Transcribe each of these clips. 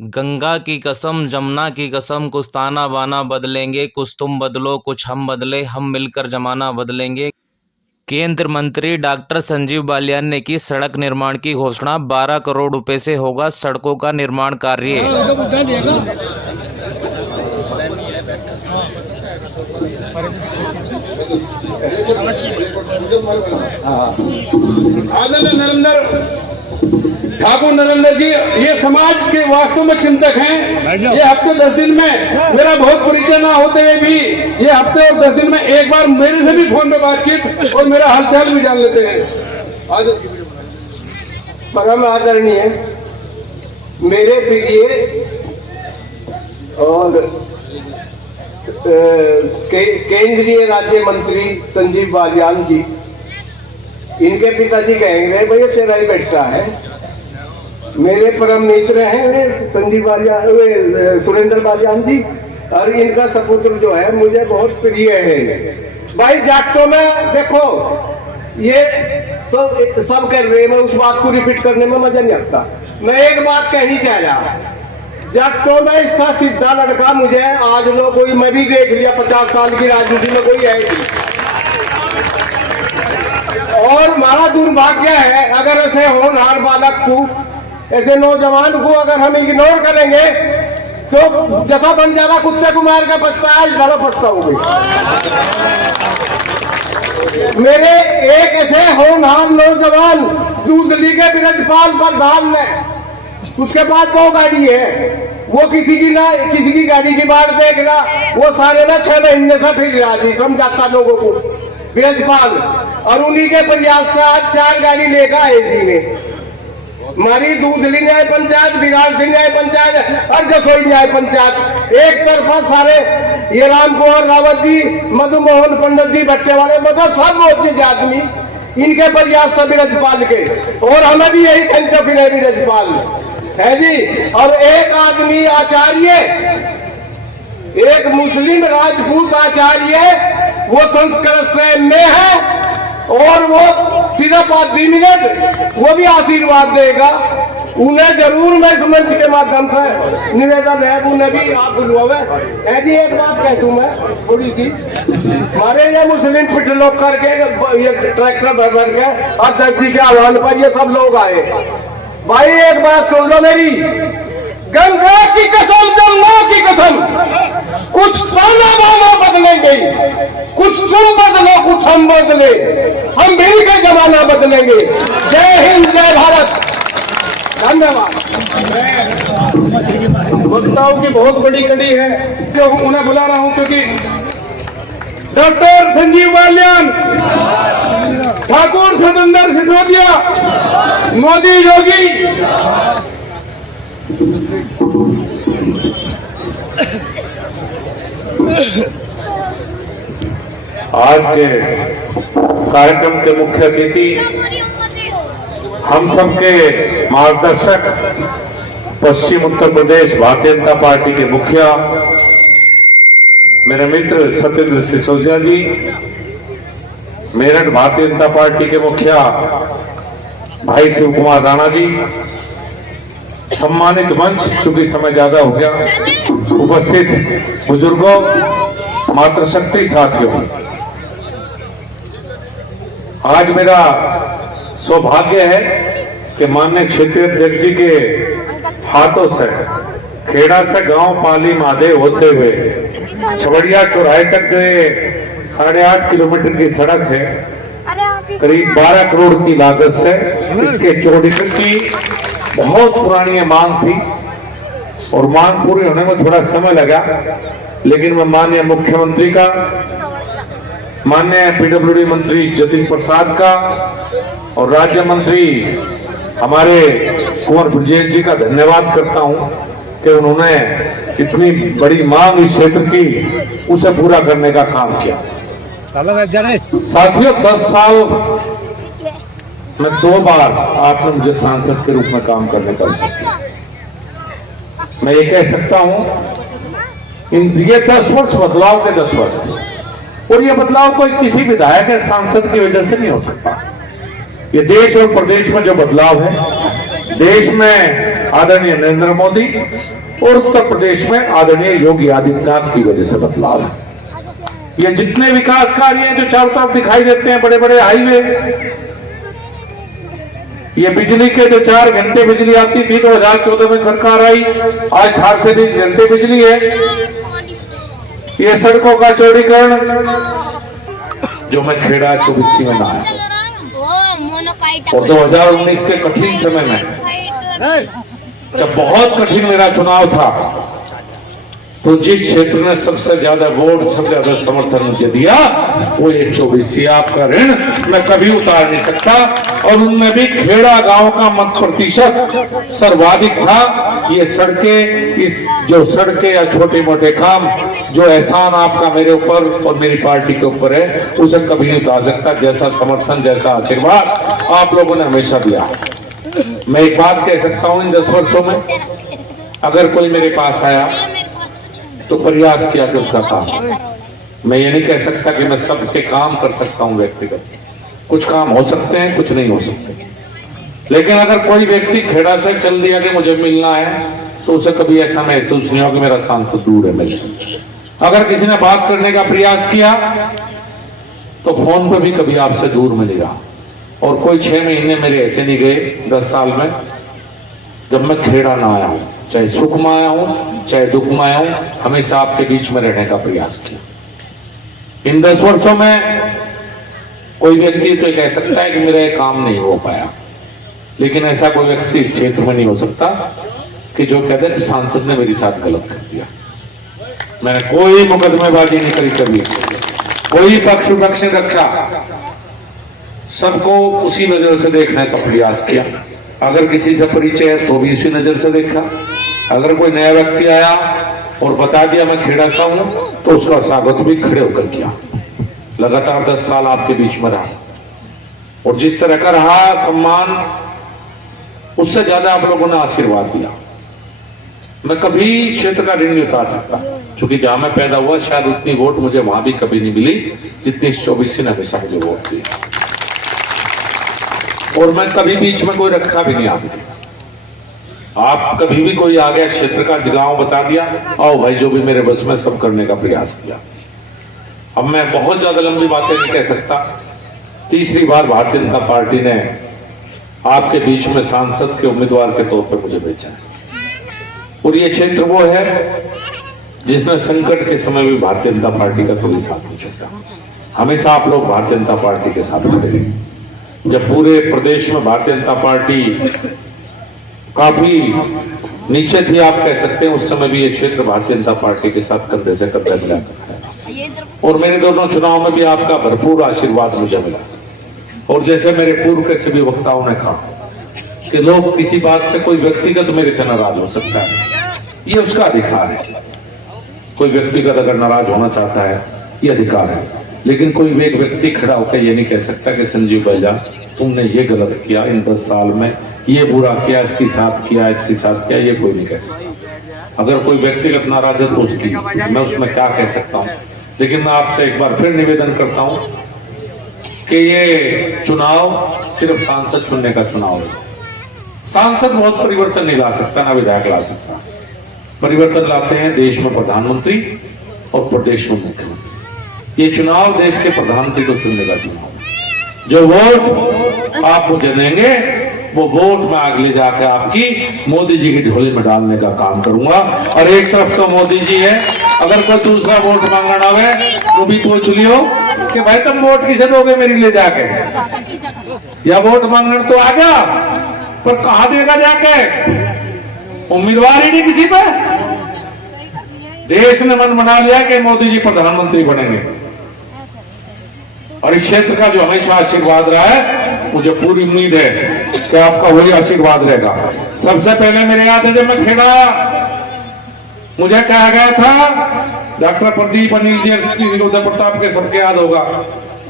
गंगा की कसम, जमुना की कसम, कुछ ताना बाना बदलेंगे, कुछ तुम बदलो कुछ हम बदले, हम मिलकर जमाना बदलेंगे। केंद्र मंत्री डॉक्टर संजीव बालियान ने की सड़क निर्माण की घोषणा। 12 करोड़ रुपए से होगा सड़कों का निर्माण कार्य। आदरणीय नरेंद्र ठाकुर नरेंद्र जी ये समाज के वास्तव में चिंतक हैं। ये हफ्ते 10 दिन में मेरा बहुत परिचय ना होते हुए भी ये हफ्ते और 10 दिन में एक बार मेरे से भी फोन पे बातचीत और मेरा हालचाल भी जान लेते हैं। परम आदरणीय मेरे प्रिय और केंद्रीय राज्य मंत्री संजीव बालियान जी, इनके पिताजी कहेंगे भैया तेरा ही बेटा है। मेरे परम मित्र हैं संजीव बालियान, सुरेंद्र बालियान जी, और इनका सपुत्र जो है मुझे बहुत प्रिय है। भाई जाटों में देखो ये तो सब कर रहे हैं, मैं उस बात को रिपीट करने में मजा नहीं आता। मैं एक बात कहनी चाह रहा, जाटों में इसका सीधा लड़का मुझे आज लो कोई, मैं भी देख लिया 50 साल की राजनीति में कोई है नहीं। और हमारा दुर्भाग्य है अगर ऐसे होनहार बालक को, ऐसे नौजवान को अगर हम इग्नोर करेंगे तो जैसा बंजारा कुत्ते को मार के बचता है, बड़ा पछताओगे। मेरे एक ऐसे होनहार नौजवान दूधली के ब्रजपाल प्रधान ने, उसके पास 2 गाड़ी है, वो किसी की गाड़ी की बात देख रहा, वो सारे ना 6 महीने से फिर रहा थी, समझाता लोगों को ब्रजपाल, और उन्हीं के प्रयास से आज 4 गाड़ी लेकर आए जी ने। हमारी दूधली न्याय पंचायत, विराट सिंह न्याय पंचायत और जसोई न्याय पंचायत एक तरफा सारे, ये राम कुमार रावत जी, मधु मोहन पंडित जी, भट्टे वाले, मतलब सब मोदी आदमी इनके प्रयास से ब्रजपाल के, और हमें भी यही खंचा फिर ब्रजपाल है जी। और एक आदमी आचार्य, एक मुस्लिम राजपूत आचार्य, वो संस्कृत से में है, और वो सिर्फ 2 मिनट वो भी आशीर्वाद देगा। उन्हें जरूर मैं इस मंच के माध्यम से निवेदन है, उन्हें भी आप बुलवावे है जी। एक बात कह दूं मैं थोड़ी सी, हमारे ये मुस्लिम पिट लोग करके ये ट्रैक्टर भर के अध्यक्ष जी के आह्वान पर ये सब लोग आए। भाई एक बात सुन लो मेरी, गंगा की कसम, जमुना की कसम, कुछ ताना बाना बदलेंगे, कुछ तुम बदलो कुछ हम बदले, हम मिलकर जमाना बदलेंगे। जय हिंद, जय भारत, धन्यवाद। वक्ताओं की बहुत बड़ी कड़ी है, जो उन्हें बुला रहा हूं क्योंकि डॉक्टर संजीव बालियान, ठाकुर सतेंद्र सिसोदिया, मोदी योगी, आज के कार्यक्रम के मुख्य अतिथि, हम सबके मार्गदर्शक, पश्चिम उत्तर प्रदेश भारतीय जनता पार्टी के मुखिया मेरे मित्र सतेंद्र सिसोदिया जी, मेरठ भारतीय जनता पार्टी के मुखिया भाई शिव कुमार राणा जी, सम्मानित मंच, चूंकि समय ज्यादा हो गया, उपस्थित बुजुर्गों, मातृशक्ति साथियों, आज मेरा सौभाग्य है कि माननीय क्षेत्रीय अध्यक्ष जी के हाथों से खेड़ा से गांव पाली महादेव होते हुए छवड़िया चौराहे तक जो 8.5 किलोमीटर की सड़क है, करीब 12 करोड़ की लागत से इसके चौड़ीकरण की बहुत पुरानी मांग थी, और मांग पूरी होने में थोड़ा समय लगा, लेकिन मैं माननीय मुख्यमंत्री का, माननीय पीडब्ल्यूडी मंत्री जतिन प्रसाद का और राज्य मंत्री हमारे कुंवर ब्रजेश जी का धन्यवाद करता हूं कि उन्होंने इतनी बड़ी मांग इस क्षेत्र की, उसे पूरा करने का काम किया। साथियों, 10 साल में 2 बार आपने मुझे सांसद के रूप में काम करने का अवसर दिया। मैं ये कह सकता हूं ये 10 वर्ष बदलाव के 10 वर्ष थे, और ये बदलाव कोई किसी विधायक या सांसद की वजह से नहीं हो सकता। ये देश और प्रदेश में जो बदलाव है, देश में आदरणीय नरेंद्र मोदी और उत्तर प्रदेश में आदरणीय योगी आदित्यनाथ की वजह से बदलाव है। ये जितने विकास कार्य हैं जो चारों तरफ दिखाई देते हैं, बड़े बड़े हाईवे, ये बिजली के जो 4 घंटे बिजली आती थी 2014 में सरकार आई, आज 18 से 20 घंटे बिजली है। ये सड़कों का चौड़ीकरण जो मैं खेड़ा 24 में ना आया, और 2019 के कठिन समय में जब बहुत कठिन मेरा चुनाव था, तो जिस क्षेत्र ने सबसे ज्यादा वोट, सबसे ज्यादा समर्थन मुझे दिया, वो ये 24 आपका ऋण मैं कभी उतार नहीं सकता। और उनमें भी खेड़ा गांव का मत प्रतिशत सर्वाधिक था। ये सड़कें, इस जो सड़कें या छोटे मोटे काम, जो एहसान आपका मेरे ऊपर और मेरी पार्टी के ऊपर है, उसे कभी नहीं उतार सकता। जैसा समर्थन, जैसा आशीर्वाद आप लोगों ने हमेशा दिया। मैं एक बात कह सकता हूं, इन 10 वर्षों में अगर कोई मेरे पास आया तो प्रयास किया कि उसका काम। मैं ये नहीं कह सकता कि मैं सबके काम कर सकता हूं व्यक्तिगत, कुछ काम हो सकते हैं, कुछ नहीं हो सकते। लेकिन अगर कोई व्यक्ति खेड़ा से चल दिया कि मुझे मिलना है, तो उसे कभी ऐसा महसूस नहीं हो कि मेरा सांसद दूर है मेरे से। अगर किसी ने बात करने का प्रयास किया तो फोन पर भी कभी आपसे दूर नहीं रहा। और कोई 6 महीने मेरे ऐसे नहीं गए 10 साल में जब मैं खेड़ा ना आया हूं, चाहे सुख में आया हूं, चाहे दुख में आया हूं, हमेशा आपके बीच में रहने का प्रयास किया। इन 10 वर्षों में कोई व्यक्ति तो कह सकता है कि मेरा ये काम नहीं हो पाया, लेकिन ऐसा कोई व्यक्ति इस क्षेत्र में नहीं हो सकता कि जो कहते हैं सांसद ने मेरे साथ गलत कर दिया। मैंने कोई मुकदमेबाजी नहीं करी, कभी कोई पक्ष विपक्ष नहीं रखा, सबको उसी नजर से देखने का प्रयास किया। अगर किसी से परिचय है तो भी उसी नजर से देखा। अगर कोई नया व्यक्ति आया और बता दिया मैं खेड़ा सा हूं, तो उसका स्वागत भी खड़े होकर किया। लगातार 10 साल आपके बीच में रहा, और जिस तरह का रहा सम्मान, उससे ज्यादा आप लोगों ने आशीर्वाद दिया। मैं कभी क्षेत्र का ऋण नहीं उतार सकता, क्योंकि जहां मैं पैदा हुआ शायद उतनी वोट मुझे वहां भी कभी नहीं मिली जितनी इस 24 ने हमेशा मुझे वोट दी। और मैं कभी बीच में कोई रखा भी नहीं आपने। आप कभी भी कोई आ गया, क्षेत्र का गांव बता दिया, आओ भाई जो भी मेरे बस में सब करने का प्रयास किया। अब मैं बहुत ज्यादा लंबी बातें नहीं कह सकता। तीसरी बार भारतीय जनता पार्टी ने आपके बीच में सांसद के उम्मीदवार के तौर पर मुझे भेजा है, और ये क्षेत्र वो है जिसने संकट के समय भी भारतीय जनता पार्टी का कभी साथ नहीं छोड़ा। हमेशा आप लोग भारतीय जनता पार्टी के साथ खड़े रहे। जब पूरे प्रदेश में भारतीय जनता पार्टी काफी नीचे थी, आप कह सकते हैं, उस समय भी ये क्षेत्र भारतीय जनता पार्टी के साथ कंधे से कंधा मिलाकर है। और मेरे दोनों चुनाव में भी आपका भरपूर आशीर्वाद मुझे मिला। और जैसे मेरे पूर्व के सभी वक्ताओं ने कहा कि लोग किसी बात से, कोई व्यक्तिगत मेरे से नाराज हो सकता है, ये उसका अधिकार है। कोई व्यक्तिगत अगर नाराज होना चाहता है, ये अधिकार है। लेकिन कोई एक व्यक्ति खड़ा होकर ये नहीं कह सकता कि संजीव भाईजान तुमने ये गलत किया, इन 10 साल में ये बुरा किया, इसके साथ किया, इसके साथ किया, ये कोई नहीं कह सकता। अगर कोई व्यक्तिगत नाराजगी हो उसकी, मैं उसमें क्या कह सकता हूँ। लेकिन मैं आपसे एक बार फिर निवेदन करता हूँ कि ये चुनाव सिर्फ सांसद चुनने का चुनाव है। सांसद बहुत परिवर्तन नहीं ला सकता, ना विधायक ला सकता। परिवर्तन लाते हैं देश में प्रधानमंत्री और प्रदेश में मुख्यमंत्री। ये चुनाव देश के प्रधानमंत्री को चुनने का चुनाव है। जो वोट आप मुझे देंगे, वो वोट मैं आगे जाकर आपकी मोदी जी की झोली में डालने का काम करूंगा। और एक तरफ तो मोदी जी है, अगर कोई दूसरा वोट मांगना हो तो भी पूछ लियो कि भाई तुम वोट किसे दोगे मेरी ले जाके, या वोट मांगने तो आ गया, पर कहा देगा जाके, उम्मीदवार ही नहीं किसी पर। देश ने मन बना लिया कि मोदी जी प्रधानमंत्री बनेंगे। और इस क्षेत्र का जो हमेशा आशीर्वाद रहा है, मुझे पूरी उम्मीद है कि आपका वही आशीर्वाद रहेगा। सबसे पहले मेरे याद है जब मैं खेड़ा आया, मुझे कहा गया था, डॉक्टर प्रदीप अनिल जी, उदय प्रताप के सबके याद होगा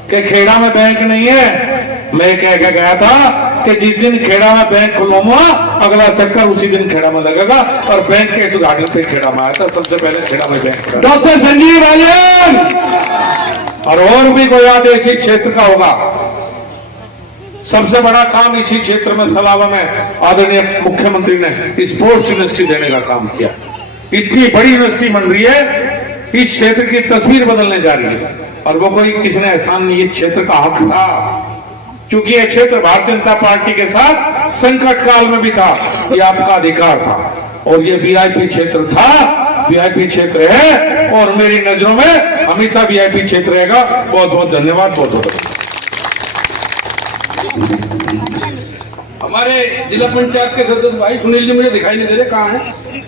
कि खेड़ा में बैंक नहीं है। मैं कह के गया था कि जिस दिन खेड़ा में बैंक खुलवाऊंगा, अगला चक्कर उसी दिन खेड़ा में लगेगा। और बैंक के इस उद्घाटन पे खेड़ा में आया था, सबसे पहले खेड़ा में बैंक। डॉक्टर संजीव बालियान और भी कोई याद इसी क्षेत्र का होगा। सबसे बड़ा काम इसी क्षेत्र में सलावा में आदरणीय मुख्यमंत्री ने स्पोर्ट्स यूनिवर्सिटी देने का काम किया। इतनी बड़ी यूनिवर्सिटी बन रही है, इस क्षेत्र की तस्वीर बदलने जा रही है। और वो कोई किसने एहसान नहीं, इस क्षेत्र का हक था, क्योंकि यह क्षेत्र भारतीय जनता पार्टी के साथ संकट काल में भी था, ये आपका अधिकार था। और ये वीआईपी क्षेत्र था, वीआईपी क्षेत्र है और मेरी नजरों में हमेशा वीआईपी क्षेत्र रहेगा। बहुत बहुत धन्यवाद, बहुत बहुत धन्यवाद। हमारे जिला पंचायत के सदस्य भाई सुनील जी मुझे दिखाई नहीं दे रहे, कहाँ हैं?